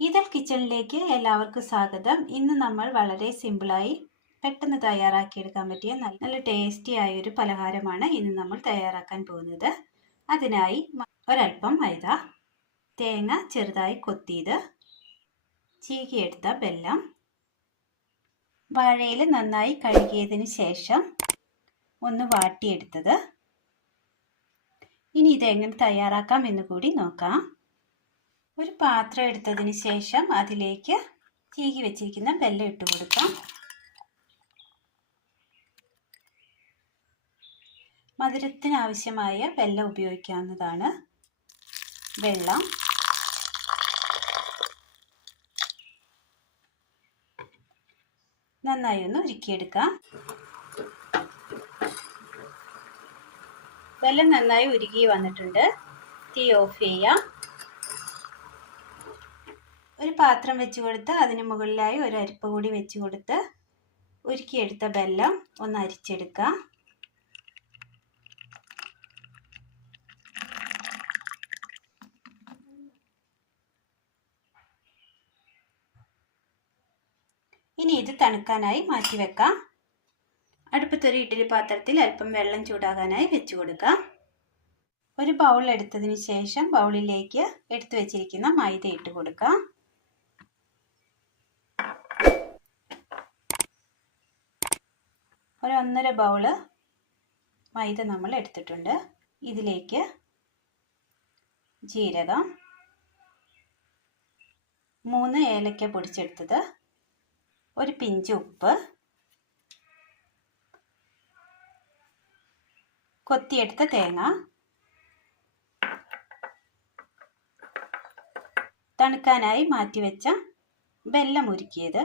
Ethyl കിച്ചണിലേക്ക് എല്ലാവർക്കും സ്വാഗതം. ഇന്ന് നമ്മൾ വളരെ സിമ്പിളായി പെട്ടെന്ന് തയ്യാറാക്കിയെടുക്കാൻ പറ്റിയ നല്ല നല്ല ടേസ്റ്റി ആയ ഒരു പലഹാരമാണ് ഇന്ന് നമ്മൾ തയ്യാറാക്കാൻ പോകുന്നത്. അതിനായി ഒരൽപ്പം മൈദ തേങ്ങ ചെറുതായി കൊത്തിയത് ചീകിയെടുത്ത ബെല്ലം വാഴയിൽ നന്നായി കഴുകിയതിന് ശേഷം ഒന്ന് വാട്ടിയെടുത്തത്. ഇനി ഇതെങ്ങനെ തയ്യാറാക്കാം എന്ന് കൂടി നോക്കാം. ഒരു പാത്രം എടുത്തതിന് ശേഷം അതിലേക്ക് ചീകി വെച്ചിരിക്കുന്ന വെല്ലം ഇട്ട് കൊടുക്കാം. മധുരത്തിനാവശ്യമായ വെല്ലം ഉപയോഗിക്കാവുന്നതാണ്. വെള്ളം. നന്നായി ഒന്ന് ഉരുക്കിയെടുക്കാം. വെല്ലം നന്നായി ഉരുകി വന്നിട്ടുണ്ട്. തീ ഓഫ് ചെയ്യാം. ഒരു പാത്രം വെച്ച് കൊടുത്ത് അതിന് മുകളിലായി ഒരു അരിപ്പ കൂടി വെച്ച് കൊടുത്ത് ഉരുക്കിയെടുത്ത ബെല്ലം ഒന്ന് അരിച്ചെടുക്കാം. ഇനി ഇത് തണുക്കാനായി മാറ്റി വെക്കാം. അടുപ്പത്തൊരു ഇഡ്ഡലി പാത്രത്തിൽ അല്പം വെള്ളം ചൂടാകാനായി വെച്ചു കൊടുക്കാം. ഒരു ബൗൾ എടുത്തതിന് ശേഷം ബൗളിലേക്ക് എടുത്തു വെച്ചിരിക്കുന്ന മൈദ ഇട്ട് കൊടുക്കാം. ഒരു ഒന്നര ബൗൾ മൈദ നമ്മൾ എടുത്തിട്ടുണ്ട്. ഇതിലേക്ക് ജീരകം മൂന്ന് ഏലക്ക പൊടിച്ചെടുത്തത് ഒരു പിഞ്ച് ഉപ്പ് കൊത്തിയെടുത്ത തേങ്ങ തണുക്കാനായി മാറ്റിവെച്ച വെല്ലം ഉരുക്കിയത്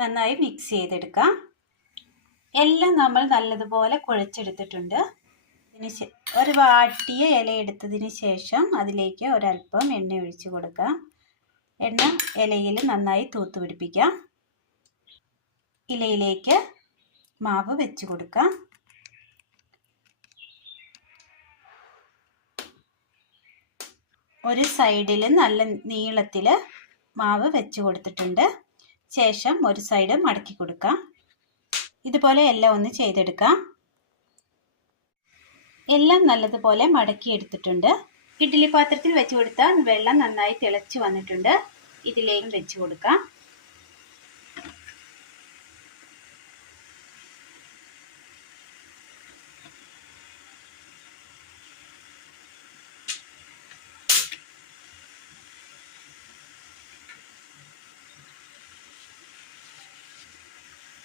നന്നായി മിക്സ് ചെയ്തെടുക്കാം. എല്ലാം നമ്മൾ നല്ലതുപോലെ കുഴച്ചെടുത്തിട്ടുണ്ട്. ഇതിന് ഒരു വാട്ടിയ ഇല എടുത്തതിന് ശേഷം അതിലേക്ക് ഒരല്പം എണ്ണ ഒഴിച്ചു കൊടുക്കാം. എണ്ണ ഇലയിൽ നന്നായി തൂത്ത് പിടിപ്പിക്കാം. ഇലയിലേക്ക് മാവ് വെച്ച് കൊടുക്കാം. ഒരു സൈഡിൽ നല്ല നീളത്തിൽ മാവ് വെച്ച് കൊടുത്തിട്ടുണ്ട്. ശേഷം ഒരു സൈഡ് മടക്കി കൊടുക്കുക ഇതുപോലെ എല്ലാം ഒന്ന് ചെയ്തെടുക്കാം. എല്ലാം നല്ലതുപോലെ മടക്കി എടുത്തിട്ടുണ്ട്. ഇഡ്ഡലി പാത്രത്തിൽ വെച്ച് കൊടുത്താൽ വെള്ളം നന്നായി തിളച്ച് വന്നിട്ടുണ്ട്. ഇതിലേക്ക് വെച്ച് കൊടുക്കാം.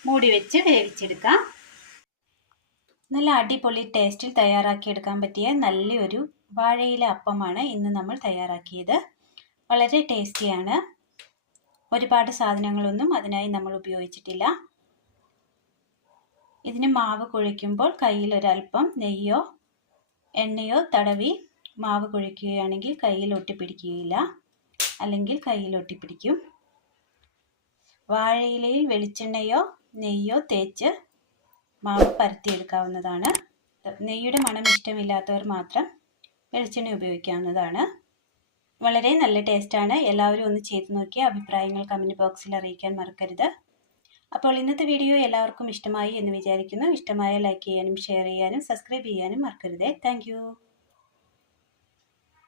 മൂടി വെച്ച് വേവിച്ചെടുക്കാം. നല്ല അടിപൊളി ടേസ്റ്റിൽ തയ്യാറാക്കിയെടുക്കാൻ പറ്റിയ നല്ലൊരു വാഴയില അപ്പമാണ് ഇന്ന് നമ്മൾ തയ്യാറാക്കിയത്. വളരെ ടേസ്റ്റിയാണ് ഒരുപാട് സാധനങ്ങളൊന്നും അതിനായി നമ്മൾ ഉപയോഗിച്ചിട്ടില്ല. ഇതിന് മാവ് കുഴിക്കുമ്പോൾ കയ്യിൽ ഒരല്പം നെയ്യോ എണ്ണയോ തടവി മാവ് കുഴിക്കുകയാണെങ്കിൽ കയ്യിൽ ഒട്ടിപ്പിടിക്കുകയില്ല അല്ലെങ്കിൽ കയ്യിൽ ഒട്ടിപ്പിടിക്കും വാഴയിലയിൽ വെളിച്ചെണ്ണയോ നെയ്യോ തേച്ച് മാവ് പരത്തിയെടുക്കാവുന്നതാണ്. നെയ്യുടെ മണം ഇഷ്ടമില്ലാത്തവർ മാത്രം വെളിച്ചെണ്ണ ഉപയോഗിക്കാവുന്നതാണ്. വളരെ നല്ല ടേസ്റ്റാണ്. എല്ലാവരും ഒന്ന് ചെയ്ത് നോക്കി അഭിപ്രായങ്ങൾ കമന്റ് ബോക്സിൽ അറിയിക്കാൻ മറക്കരുത്. അപ്പോൾ ഇന്നത്തെ വീഡിയോ എല്ലാവർക്കും ഇഷ്ടമായി എന്ന് വിചാരിക്കുന്നു. ഇഷ്ടമായ ലൈക്ക് ചെയ്യാനും ഷെയർ ചെയ്യാനും സബ്സ്ക്രൈബ് ചെയ്യാനും മറക്കരുത്. താങ്ക്